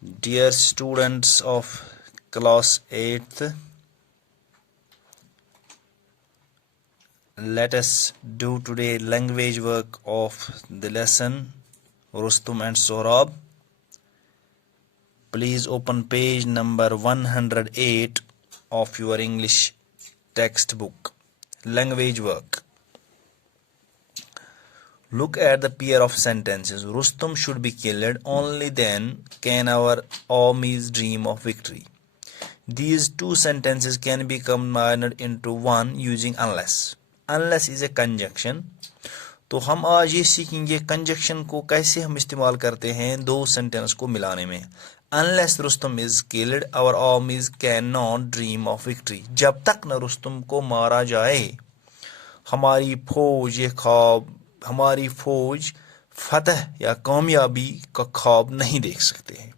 Dear students of class 8th, let us do today language work of the lesson Rustum and Sohrab. Please open page number 108 of your English textbook. Language work. Look at the pair of sentences. Rustum should be killed, only then can our armies dream of victory. These two sentences can be combined into one using unless. Unless is a conjunction. तो हम आज ये सीखेंगे conjunction को कैसे हम इस्तेमाल करते हैं दो सेंटेंस को मिलाने में. Unless Rustam is killed, our armies cannot dream of victory. जब तक न रुस्तम को मारा जाए हमारी फौज फतह या कामयाबी का ख्वाब नहीं देख सकते हैं.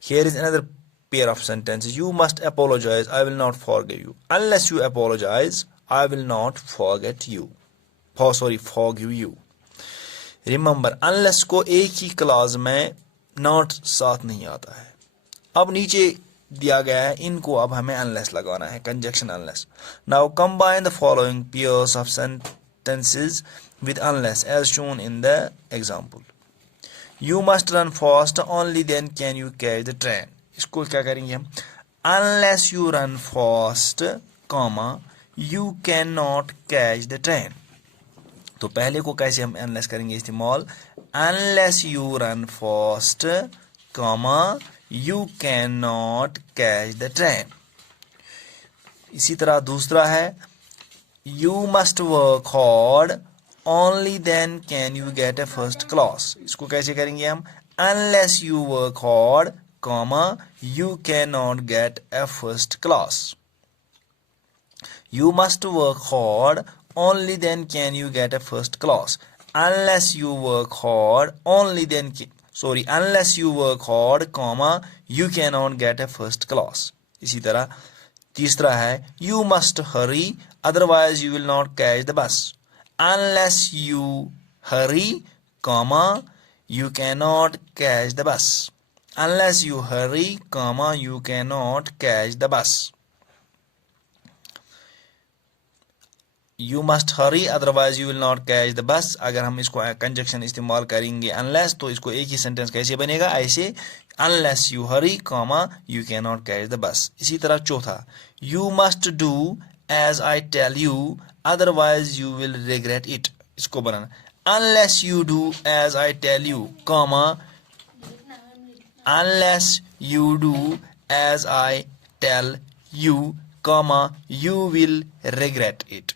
Here is another pair of sentences. You must apologize. I will not forgive you. Unless you apologize, I will not forgive you. Remember, unless को एक ही क्लाज में not साथ नहीं आता है. अब नीचे दिया गया है, इनको अब हमें unless लगाना है. Conjunction unless. Now combine the following pairs of sentences with unless as shown in the example. You must run fast, only then can you catch the train. इसको क्या करेंगे हम? Unless you run fast, you cannot catch the train. तो पहले को कैसे हम unless करेंगे इस्तेमाल? Unless you run fast, you cannot catch the train. इसी तरह दूसरा है, You must work hard, only then can you get a first class. इसको कैसे करेंगे हम? Unless you work hard, you cannot get a first class. You must work hard, only then can you get a first class. Unless you work hard, unless you work hard, you cannot get a first class. इसी तरह तीसरा है, You must hurry, otherwise you will not catch the bus. Unless you hurry, you cannot catch the bus. Unless you hurry, you cannot catch the bus. You must hurry, otherwise you will not catch the bus. अगर हम इसको conjunction इस्तेमाल करेंगे unless, तो इसको एक ही sentence कैसे बनेगा? ऐसे, unless you hurry, you cannot catch the bus. इसी तरह चौथा, You must do as I tell you, otherwise you will regret it. इसको बनाना, unless you do as I tell you, unless you do as I tell you, you will regret it.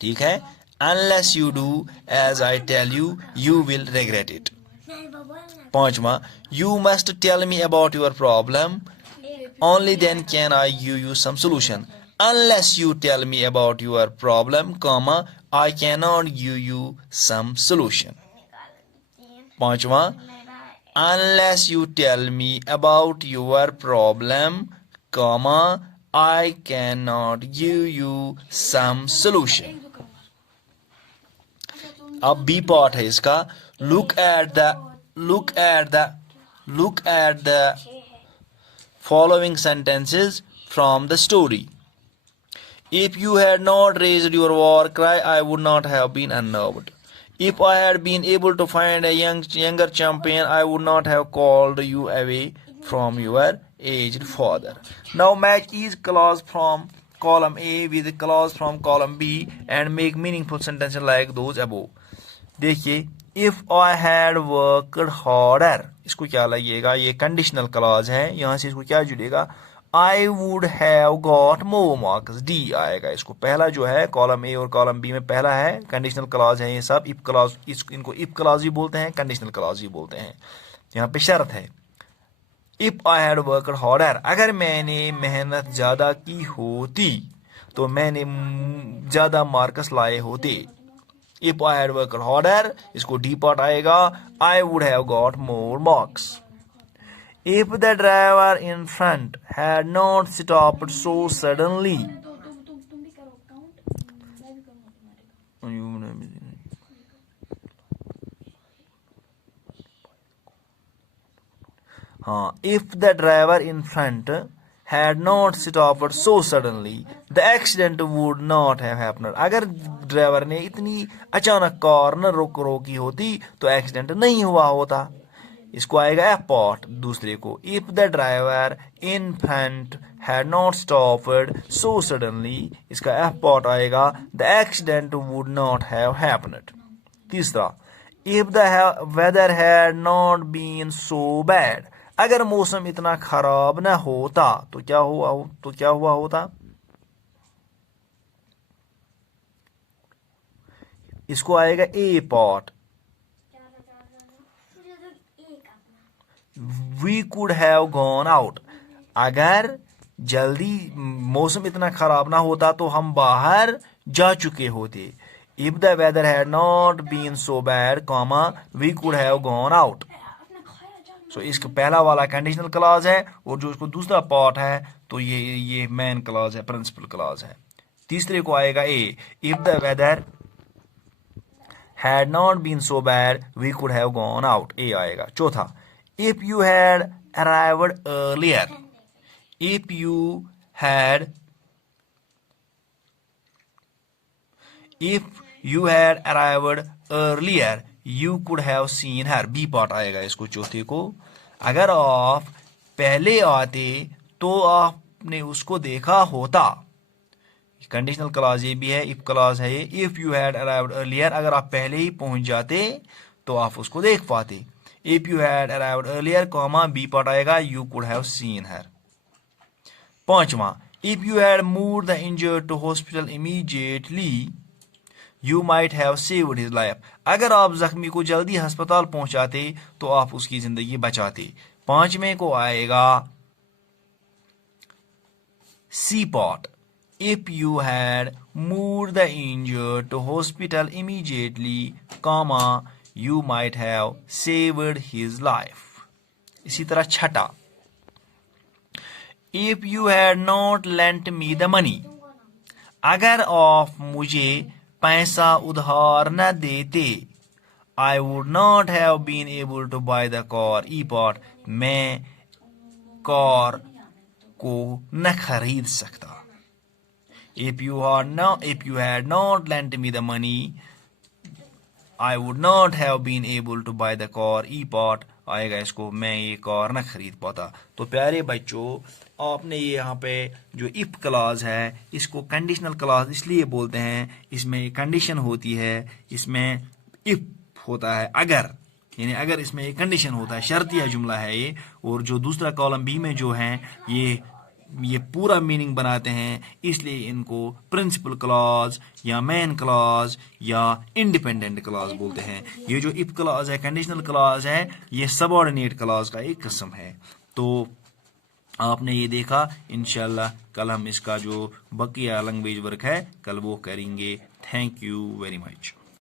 ठीक है? Unless you do as I tell you, you will regret it. पांचवा, You must tell me about your problem, only then can I give you some solution. Unless you tell me about your problem, I cannot give you some solution. पांचवा, Unless you tell me about your problem, I cannot give you some solution. अब B part है इसका. Look at the following sentences from the story. If you had not raised your war cry, I would not have been unnerved. If I had been able to find a younger champion, I would not have called you away from your aged father. Now match each clause from column A with a clause from column B and make meaningful sentences like those above. देखिए, if I had worked harder, इसको क्या लगेगा? ये conditional clause है, यहाँ से इसको क्या जुड़ेगा? I would have got more marks. D आएगा. इसको पहला जो है कॉलम ए और कॉलम बी में पहला है कंडीशनल क्लॉज है. ये सब इफ क्लॉज, इनको इफ क्लॉज भी बोलते हैं, कंडीशनल क्लॉज भी बोलते हैं. यहाँ पे शर्त है, if I had worked harder, अगर मैंने मेहनत ज्यादा की होती तो मैंने ज्यादा मार्क्स लाए होते. If I had worked harder, इसको डी पार्ट आएगा, I would have got more marks. If the driver in front had not stopped so suddenly, हाँ, if the driver in front had not stopped so suddenly, the accident would not have happened. अगर driver ने इतनी अचानक car न रोकी होती तो accident नहीं हुआ होता। इसको आएगा पॉट दूसरे को। If the driver in front had not stopped so suddenly, इसका एफ पॉट आएगा the accident would not have happened. तीसरा, if the weather had not been so bad, अगर मौसम इतना खराब न होता तो क्या हुआ होता। इसको आएगा a pot. We could have gone out, अगर जल्दी मौसम इतना खराब ना होता तो हम बाहर जा चुके होते। If the weather had not been so bad, we could have gone out. So इसका पहला वाला कंडीशनल क्लॉज है और जो इसको दूसरा पार्ट है तो ये मेन क्लॉज है, प्रिंसिपल क्लॉज है। तीसरे को आएगा ए, if the weather had not been so bad, we could have gone out, ए आएगा। चौथा, if you had arrived earlier, if you had arrived earlier, you could have seen her, B part आएगा इसको चौथे को। अगर आप पहले आते तो आपने उसको देखा होता। कंडीशनल क्लॉज ये भी है, इफ क्लॉज है ये। If you had arrived earlier, अगर आप पहले ही पहुंच जाते तो आप उसको देख पाते। If you had arrived earlier, B part आएगा you could have seen her. पांचवा, if you had moved the injured to hospital immediately, you might have saved his life, अगर आप जख्मी को जल्दी अस्पताल पहुंचाते तो आप उसकी जिंदगी बचाते। पांचवें को आएगा C part, if you had moved the injured to hospital immediately, you might have saved his life. इसी तरह छठा, if you had not lent me the money, अगर आप मुझे पैसा उधार न देते, I would not have been able to buy the car, E part, मैं कार को न खरीद सकता। If you had not lent me the money, I would not have been able to buy the car, E part आएगा इसको, मैं ये car न खरीद पाता। तो प्यारे बच्चों, आपने ये यहाँ पे जो इफ क्लॉज है इसको कंडीशनल क्लॉज इसलिए बोलते हैं, इसमें कंडीशन होती है, इसमें इफ होता है अगर, यानी अगर इसमें एक कंडीशन होता है, शर्तिया जुमला है ये। और जो दूसरा कॉलम बी में जो है ये पूरा मीनिंग बनाते हैं, इसलिए इनको प्रिंसिपल क्लॉज या मेन क्लॉज या इंडिपेंडेंट क्लॉज बोलते हैं। ये जो इफ क्लॉज है, कंडीशनल क्लॉज है, ये सबऑर्डिनेट क्लॉज का एक किस्म है। तो आपने ये देखा, इंशाल्लाह कल हम इसका जो बकिया लैंग्वेज वर्क है कल वो करेंगे। Thank you very much.